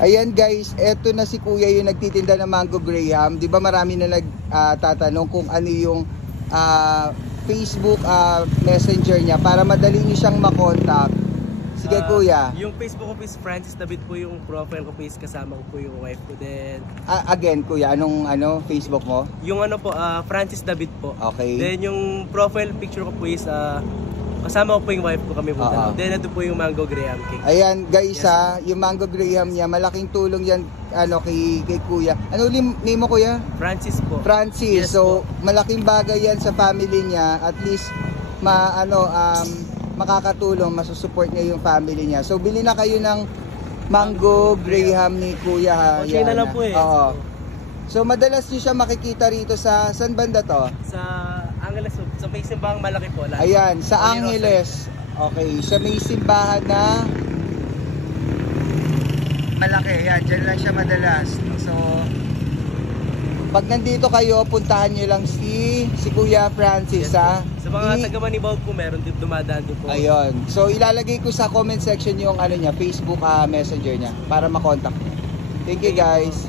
Ayan guys, eto na si Kuya yung nagtitinda ng Mango Graham. Di ba marami na nagtatanong kung ano yung Facebook Messenger niya para madali niyo siyang makontak. Sige Kuya. Yung Facebook ko is Francis David po yung profile ko, is kasama ko po yung wife ko din. Again Kuya, anong Facebook mo? Yung ano po, Francis David po. Okay. Then yung profile picture ko po is kasama ko po yung wife ko, kami po. Then ito po yung Mango Graham cake. Ayan guys, yung Mango Graham niya, malaking tulong yan kay Kuya. Ano name mo Kuya? Francis po. Francis. Yes, so po. malaking bagay yan sa family niya. At least makakatulong, masusupport niya yung family niya. So bili na kayo ng Mango Graham ni Kuya ha. Okay na lang po eh. Oo. So madalas niyo siya makikita rito sa saan banda to? Sa Angeles, sa may simbahang malaki po. Ayan, sa Angeles. Okay, sa may simbahan na malaki. Ayan, dyan lang siya madalas. So pag nandito kayo, puntahan nyo lang si Kuya Francis, yes, ha? Sa mga taga Manibao po, meron din dumadaan din po. Ayun. So ilalagay ko sa comment section yung Facebook Messenger niya para makontak. Thank you guys.